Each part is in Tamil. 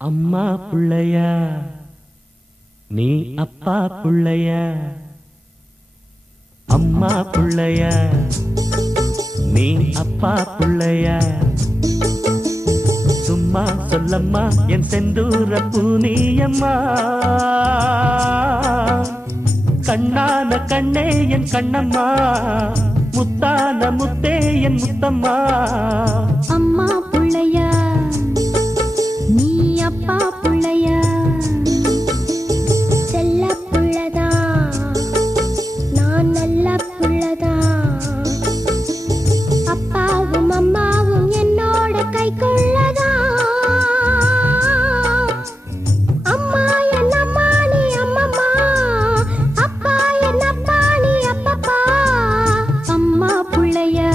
அம்மா புள்ளையா நீ அப்பா புள்ளையா, அம்மா புள்ளையா நீ அப்பா புள்ளையா, சும்மா சொல்லம்மா என் செந்தூர பூனியம்மா, கண்ணான கண்ணே என் கண்ணம்மா, முத்தான முத்தே என் முத்தம்மா. அம்மா புள்ளையா நீ அப்பா புள்ளையா, செல்ல புள்ளதா நான் நல்ல புள்ளதா, அப்பாவும் அம்மாவும் என்னோட கைக்குள்ளதா, அம்மா என் அம்மா நீ அம்மம்மா, அப்பா என் அப்பா நீ அப்பப்பா. அம்மா புள்ளையா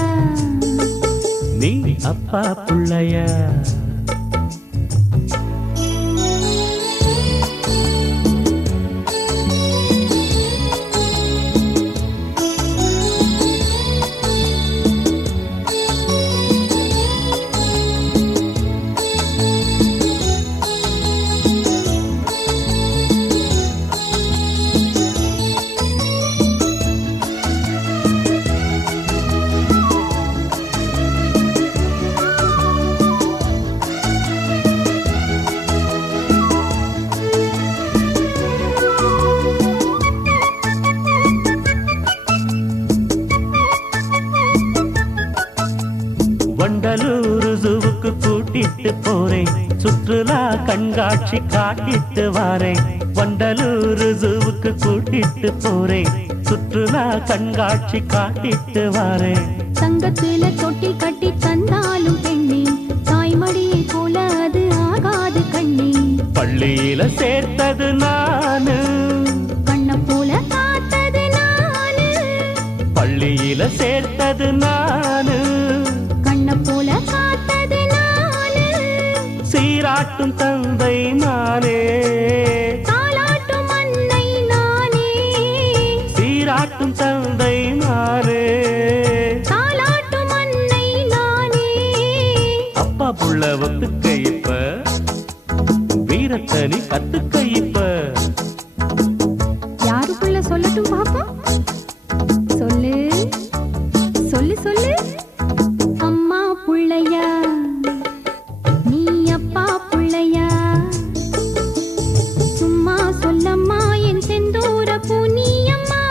நீ அப்பா புள்ளையா. வண்டலூர் ஜூவுக்கு கூட்டிட்டு போறேன், சுற்றுலா கண்காட்சி காட்டிட்டு வாரேன். வண்டலூர் ஜூவுக்கு கூட்டிட்டு போறேன், சுற்றுலா கண்காட்சி காட்டிட்டு வாரேன். தங்கத்துல தொட்டி கட்டி தந்தாலும் பெண்ணே, தாய்மடியை போல அது ஆகாது கண்ணே. பள்ளியில சேர்த்தது நானு, கண்ண போல காத்தது நானு, பள்ளியில சேர்த்தது நானு, போல காத்தது நானு, சீராட்டும் தந்தை நானே, தாலாட்டும் அன்னை நானே, சீராட்டும் தந்தை நானே, தாலாட்டும் அன்னை நானே. அப்பா புள்ள ஒத்துக்க இப்ப, வீரத்தனி கத்துக்க இப்ப. யாருக்குள்ள சொல்லட்டும் பாப்பா, சொல்லு சொல்லு சொல்லு. புள்ளையா நீ அப்பா புள்ளையா, சும்மா சொல்லம்மா என் செந்தூர பூனியம்மா,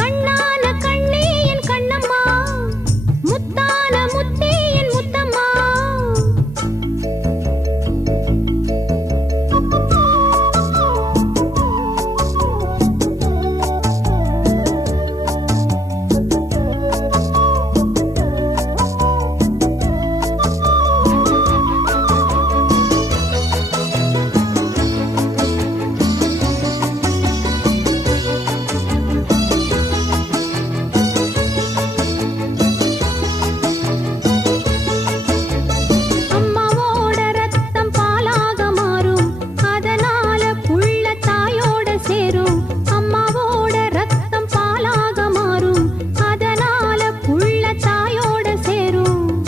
கண்ணான கண்ணே என் கண்ணம்மா, முத்தான முத்தே என் முத்தம்மா.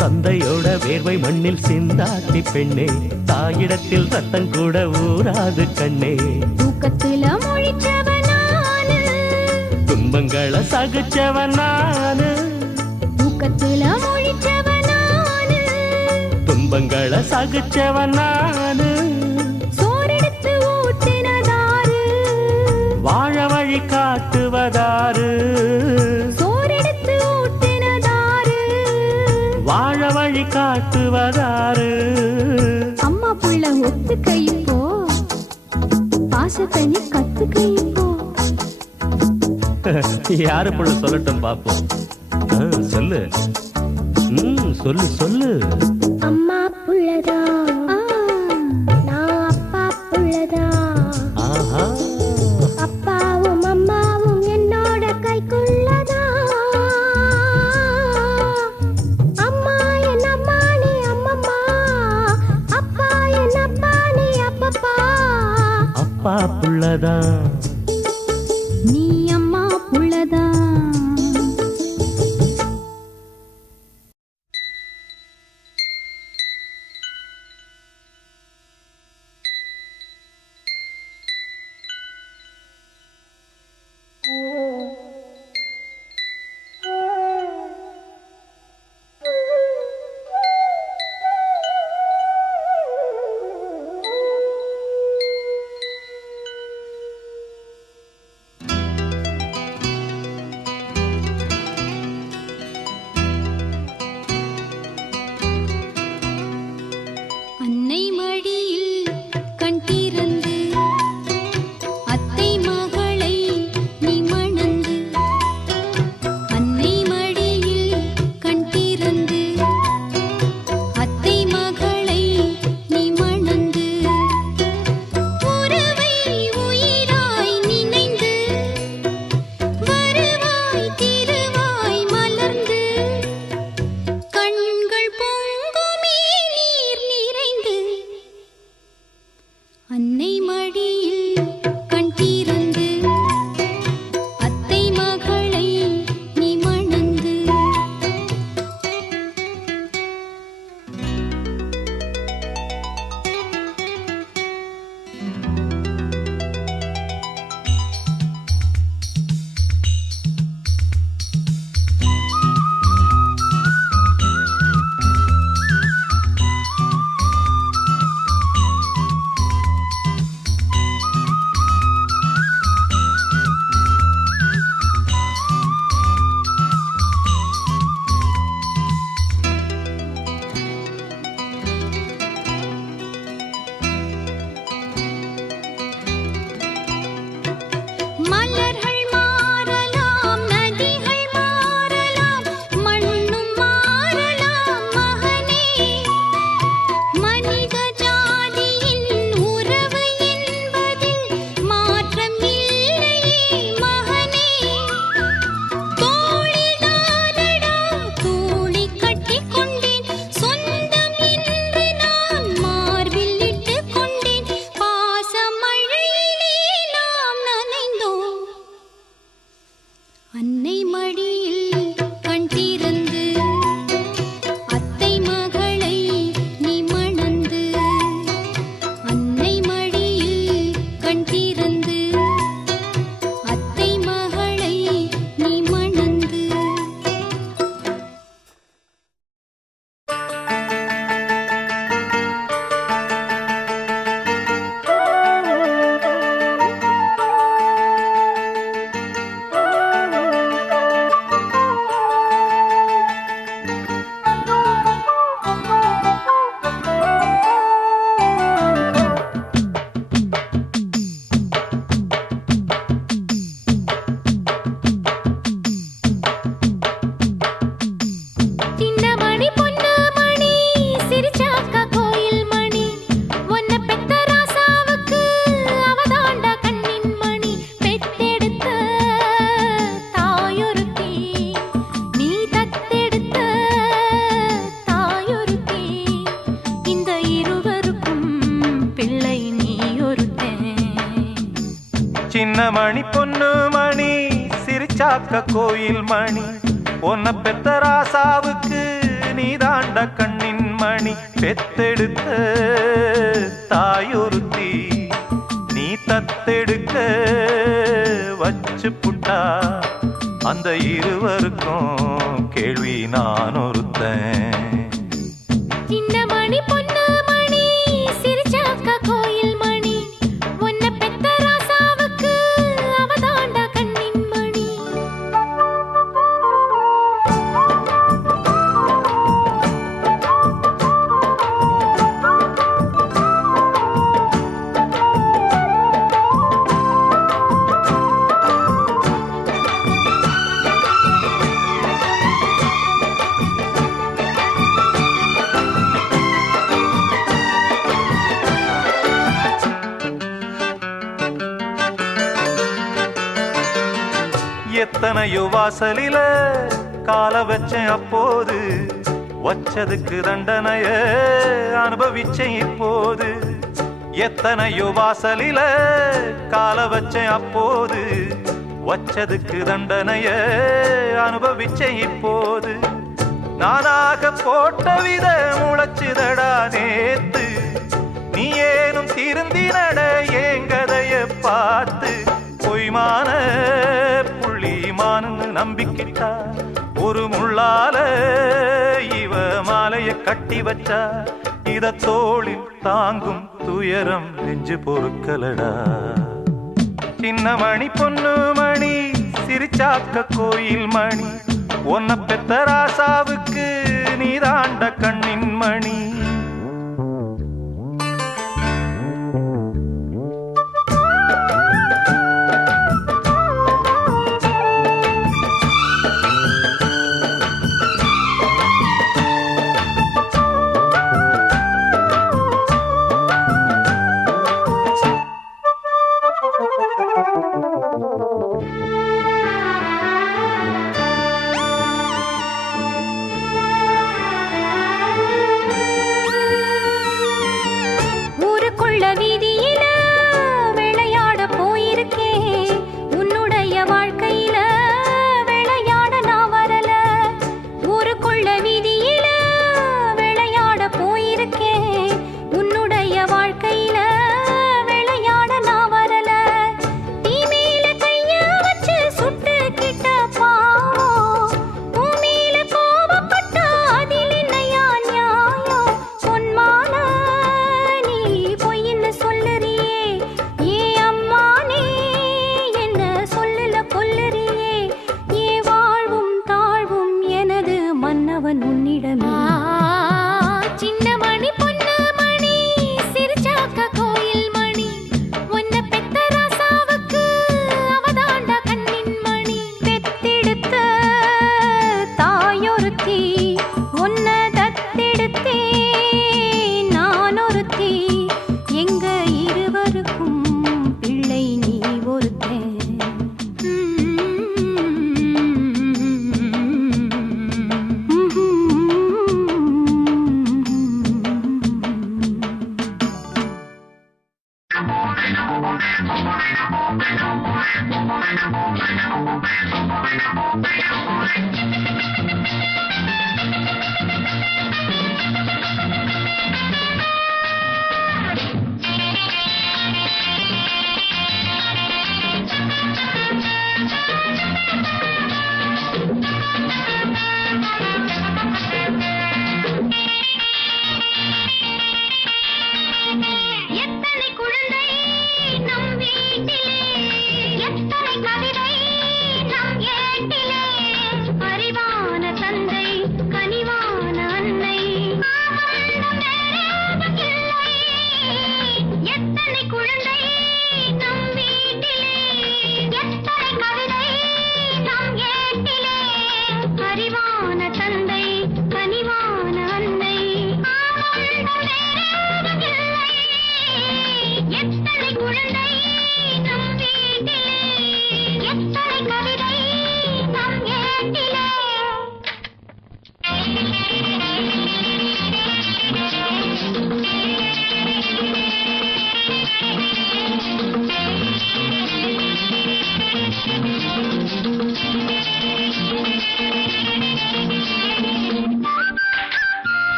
தந்தையோட வேர்வை மண்ணில் சிந்தாட்டி பெண்ணே, தாயிடத்தில் ரத்தம் கூட ஊராது கண்ணே. தூக்கத்துல மொழிச்சவனானு, துன்பங்களை சகிச்சவனானு, தூக்கத்துல மொழிச்சவனானு, துன்பங்களை சகிச்சவனானு, சோரெடுத்து ஊட்டினதாரு, வாழ வழி காட்டுவதாரு, சோரெடுத்து ஊட்டினதாரு, வாழ வழி காட்டுவதாரு. அம்மா புள்ள ஒத்துக்க இப்போ, பாசத்தை நீ கத்துக்க இப்போ. யாரு புள்ள சொல்லட்டும் பாப்போம். சொல்லு சொல்லு சொல்லு. அம்மா புள்ளதா நான் அப்பா புள்ளதா, அப்பாவும் அம்மாவும் என்னோட கைக்குள்ளதா, அம்மா என் அம்மா நீ அம்மம்மா, அப்பா என் அப்பா நீ அப்பப்பா. அப்பா புள்ளதா நீ அம்மா புள்ளதா. மணி பொண்ணு மணி சிரிச்சாக்க கோயில் மணி உன்னை பெத்த ராசாவுக்கு நீ தாண்ட கண்ணின் மணி பெத்தெடுத்த தாயொருத்தி நீ தத்தெடுக்க வச்சு புட்டா அந்த இருவருக்கும் கேள்வி நான் ஒருத்தன் சின்ன மணி பொண்ணு மணி சிரிச்சாக்க கோயில் மணி உன்னை பெத்த ராசாவுக்கு அவதாண்டா கண்ணின் மணி. எத்தனையோ வாசலில கால வச்சேன் அப்போது வச்சதுக்கு தண்டனைய அனுபவிச்சேன் இப்போது எத்தனையோ வாசலில கால வச்சேன் அப்போது வச்சதுக்கு தண்டனைய அனுபவிச்சேன் இப்போது நானாக போட்ட வித முளைச்சுதடா நேத்து நீ ஏனும் திருந்தி நட ஏங்கதைய பார்த்து பொய்மான புள்ளிமானு நம்பிக்கிட்டா ஒரு முள்ளால இவ மாலைய கட்டி வச்சா இத தோளில் தாங்கும் துயரம் நெஞ்சு பொறுக்கலடா சின்ன மணி பொண்ணு மணி சிரிச்சாக்க கோயில் மணி உன்னை பெத்த ராசாவுக்கு நீ தாண்ட கண்ணின் மணி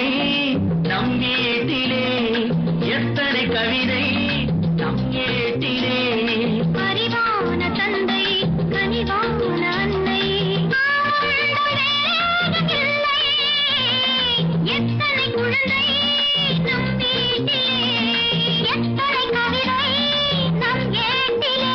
கவிதை நம் வீட்டிலே எத்தனை கவிதை நம் ஏட்டிலே அறிவான தந்தை கனிவான அன்னை எத்தனை குழந்தை நம் வீட்டிலே எத்தனை கவிதை நம் ஏட்டிலே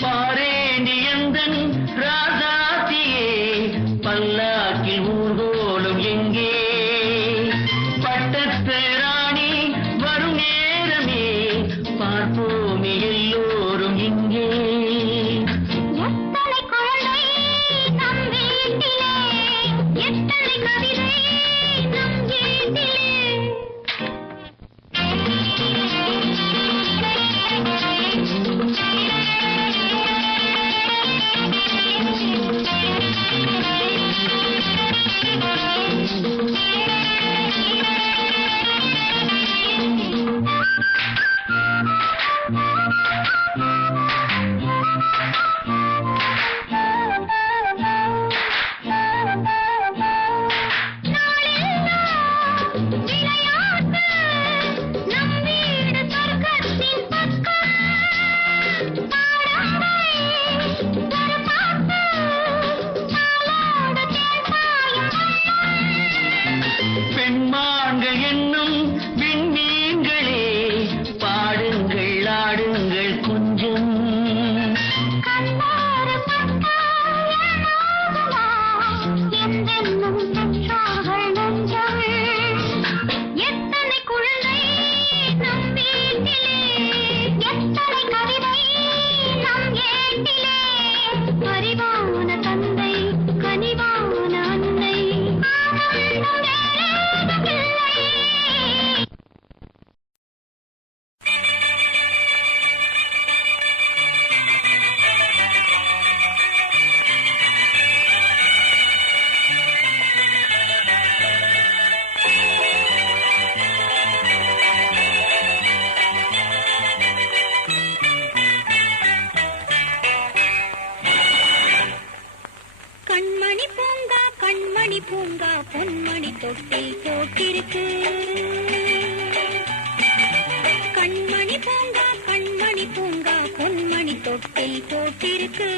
பாரேண்டி எந்தன் ராஜாத்தியே பல்லாக்கில் ஊர்கோலும் எங்கே பட்டத்து ராணி வரும் நேரமே பார்ப்போமே எல்லோரும் இங்கே எத்தனை குழந்தை நம் வீட்டிலே எத்தனை கவிதை நம் வீட்டிலே பெண்மான்கள் என்னும் விண்மீன்களே பாடுங்கள் ஆடுங்கள் கொஞ்சம் எத்தனை குழந்தை நம் வீட்டிலே எத்தனை கவிதை நம் ஏட்டிலே அறிவான தந்தை கனிவான அன்னை கண்மணி பூங்கா பொன்மணி தொட்டில் போட்டிருக்கு கண்மணி பூங்கா பொன்மணி தொட்டில் போட்டிருக்கு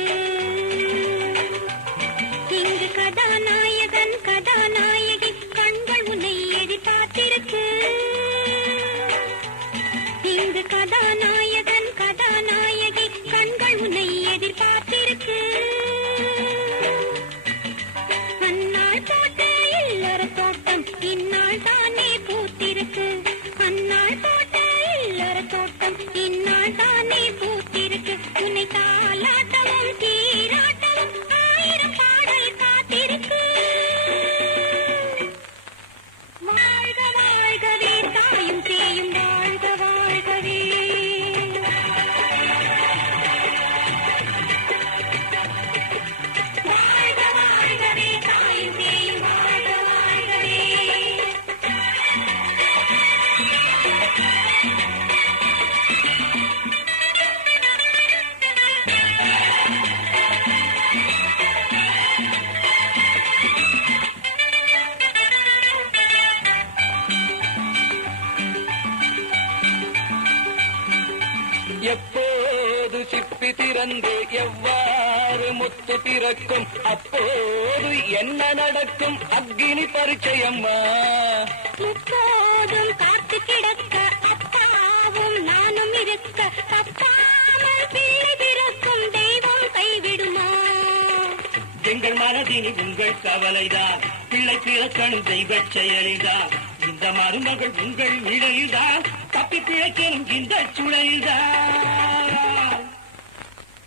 இங்கு கதாநாயகன் கதாநாயகி கண்கள் உன்னை எதிர்பார்த்திருக்கு இங்கு கதாநாயகன் கதாநாயகி கண்கள் உன்னை எதிர்பார்த்திருக்கு அந்நாள் போட்ட இல்லற தோட்டம் இந்நாள் தானே பூத்திருக்கு அந்நாள் போட்ட இல்லற தோட்டம் இந்நாள் தானே பூத்திருக்கு உன்னை தாலாட்டமும் தீராட்டமும் ஆயிரம் பாடல் காத்திருக்கு வாழ்க வாழ்கவே தாயும் சேயும் வாழ்க வாழ்கவே வாழ்க வாழ்கவே தாயும் சேயும் வாழ்க வாழ்கவே எப்போது சிப்பி திறந்து எவ்வாறு முத்து பிறக்கும் அப்போது என்ன நடக்கும் அக்னி பரிச்சயம்மா முப்போதும் காத்து கிடக்க அப்பாவும் நானும் இருக்க தப்பாமல் பிள்ளை பிறக்கும் தெய்வம் கைவிடுமா எங்கள் மனதினி உங்கள் கவலைதான் பிள்ளை பிறக்கணும் தெய்வ செயலிதான் இந்த மருமகள் உங்கள் நிலையில்தான் தப்பி பிழைக்கணும் இந்த சூழல்தான்.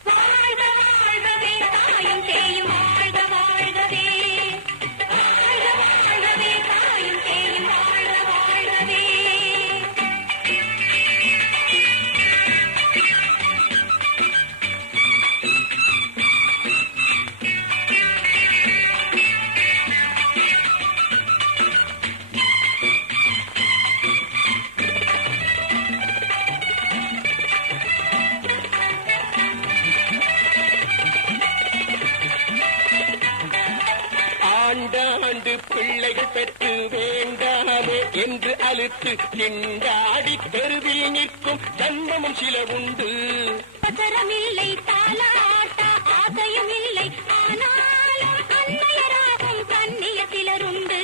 வாழ்க வாழ்கவே தாயும் தேயும் வாழ்க வாழ்கவே, வாழ்க வாழ்கவே தாயும் தேயும் வாழ்க வாழ்கவே. ஆண்டாண்டு பிள்ளைகள் பெற்று வேண்டாமே என்று அழுத்து திண்டாடி தெருவில் நிற்கும் ஜன்மமும் சில உண்டு. பசரமில்லை தாலாட்ட ஆசையும் இல்லை, ஆனாலும் அன்னையராகும் கண்ணிய சிலருண்டு.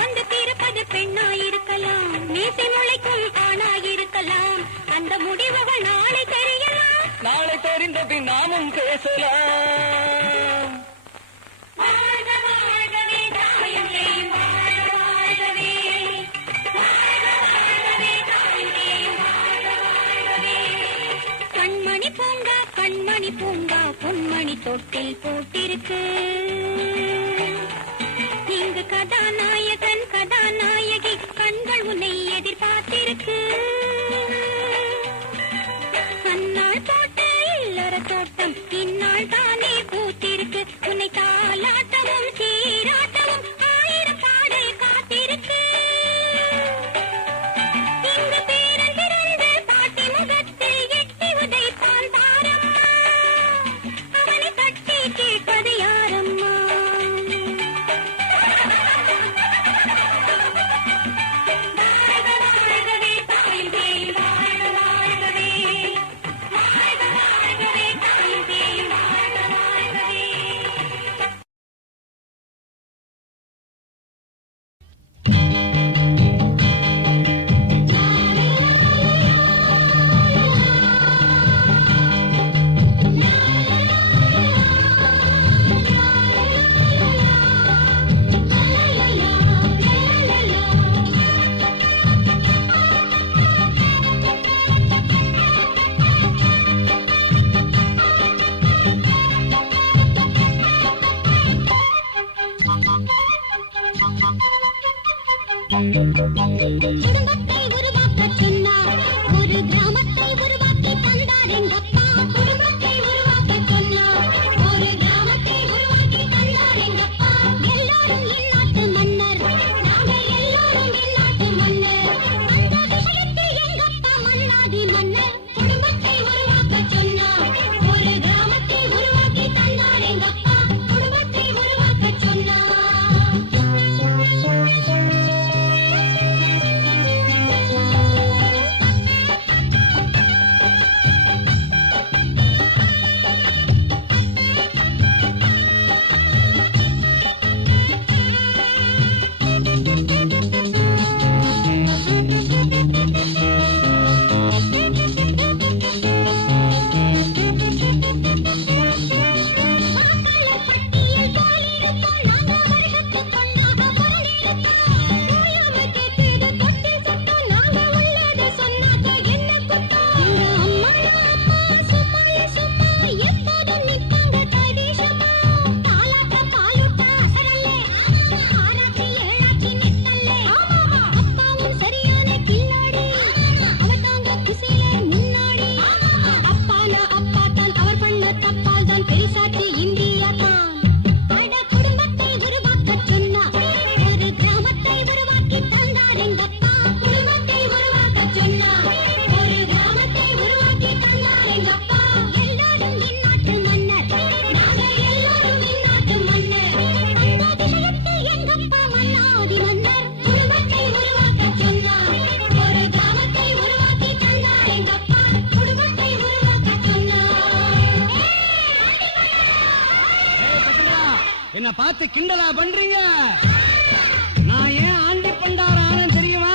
வந்து தீர்ப்பது பெண்ணாயிருக்கலாம், மீசை முளைக்கும் ஆணாயிருக்கலாம், அந்த முடிவுகள் நாளை தெரியலாம். நாளை தெரிந்தது நாமும் பேசலாம். வாழ்க வாழ்கவே தாயும் தேயும் வாழ்க வாழ்கவே, வாழ்க வாழ்கவே தாயும் தேயும் வாழ்க வாழ்கவே. கண்மணி பூங்கா கண்மணி பூங்கா பொன்மணி தொட்டில் போட்டிருக்கு. இங்கு கதாநாயகன் கதாநாயகி கண்கள் உன்னை எதிர்பார்த்திருக்கு. அந்நாள் போட்ட இல்லற தோட்டம் இந்நாள் தானே பூத்திருக்கு. உன்னை தாலாட்டமும் சீராட்டமும் ஆயிரம் பாடல் காத்திருக்கு. இங்கு பேரந்திருந்து பாட்டி முகத்தில் எட்டி உதைப்பான் பாரம்மா, அவனை தட்டி கேட்பது யாரம்மா. வாழ்க வாழ்கவே தாயும் தேயும் வாழ்க வாழ்கவே, வாழ்க வாழ்கவே தாயும் தேயும் வாழ்க வாழ்கவே. குடும்பத்தை உருவாக்கச் சொன்னார், ஒரு கிராமத்தை உருவாக்கி தந்தார் எங்கப்பா. குடும்பத்தை உருவாக்கச் சொன்னார், ஒரு கிராமத்தை உருவாக்கி தந்தார் எங்கப்பா. எல்லாரும் இந்நாட்டு மன்னர், நாங்க எல்லாரும் இந்நாட்டு மன்னர். அந்த விஷயத்தில் எங்கப்பா மன்னாதி மன்னர். குடும்பத்தை உருவாக்கச் சொன்னார், ஒரு கிராமத்தை உருவாக்கி தந்தார் எங்கப்பா. குடும்பத்தை உருவாக்கச் சொன்னார். என்ன பார்த்து கிண்டலா பண்றீங்க? நான் ஏன் ஆண்டி பண்டாரான தெரியுமா?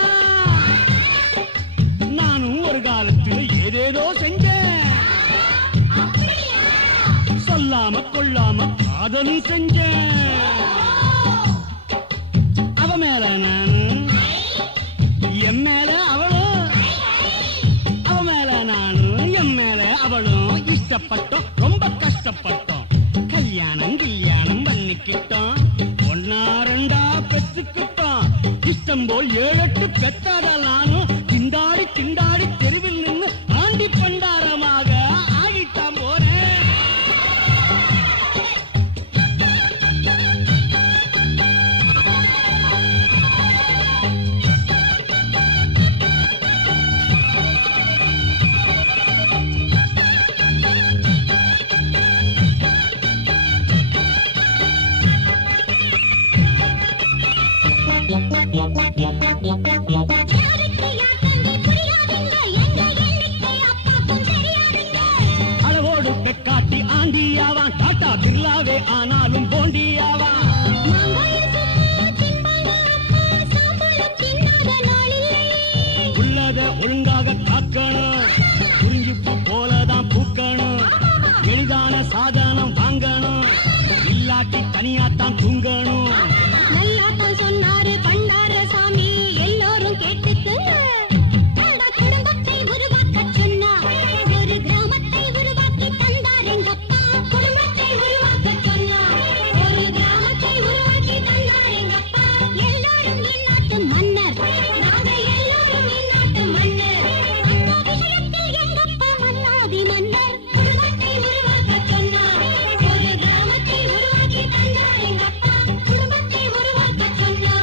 நானும் ஒரு காலத்தில் ஏதேதோ செஞ்சேன். சொல்லாம கொள்ளாம காதலும் செஞ்சேன். அவ மேல நானும், என் மேல அவளும் இஷ்டப்பட்டோம் ரொம்ப கஷ்டப்பட்டோம் கல்யாணம் பண்ணிக்கிட்டோம் ஒன்னா ரெண்டா பெற்றுக்கிட்டோம் இஷ்டம் போல் 7-8 பெற்றாடலானும் திண்டாடி திண்டாடி தெருவில் நின்று ஆண்டி பண்டாரமாக ஆகிட்டான் போறேன். அளவோடு பெக்காட்டி ஆண்டியாவான் டாட்டா பிர்லாவே ஆனாலும் போண்டியாவான் உள்ளத ஒழுங்காக காக்கணும் குறிஞ்சிப்பு போலதான் பூக்கணும் எளிதான சாதனம் வாங்கணும் இல்லாட்டி தனியாத்தான் தூங்கணும். நல்லாத்தான் சொன்னாரு பண்டார சாமி எல்லோரும் கேட்டுக்குங்க குடும்பத்தை உருவாக்க சொன்னா ஒரு கிராமத்தை உருவாக்கி தந்தார் எங்கப்பா குடும்பத்தை உருவாக்க சொன்னா ஒரு கிராமத்தை உருவாக்கி தந்தார் எங்கப்பா எல்லாரும் இந்நாட்டு மன்னர் நாங்க எல்லாரும் இந்நாட்டு மன்னர் அந்த விஷயத்தில் எங்கப்பா மன்னாதி மன்னர் குடும்பத்தை உருவாக்க சொன்னா ஒரு கிராமத்தை உருவாக்கி தந்தார் எங்கப்பா குடும்பத்தை உருவாக்க சொன்னா.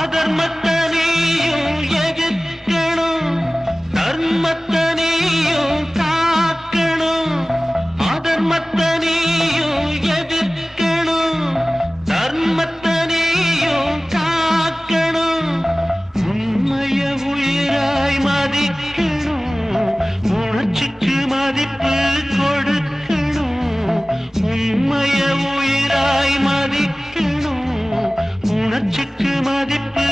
அதர்மத்தனையும் எதிர்க்கணும் தர்மத்தனையும் காக்கணும் அதர்மத்தனையும் எதிர்க்கணும் தர்மத்தனையும் காக்கணும் உண்மைய உயிராய் மதிக்கணும் உணர்ச்சிக்கு மதிப்பு கொடுக்கணும் உண்மைய உயிராய் மதிக்கணும் உணர்ச்சிக்கு மதிப்பு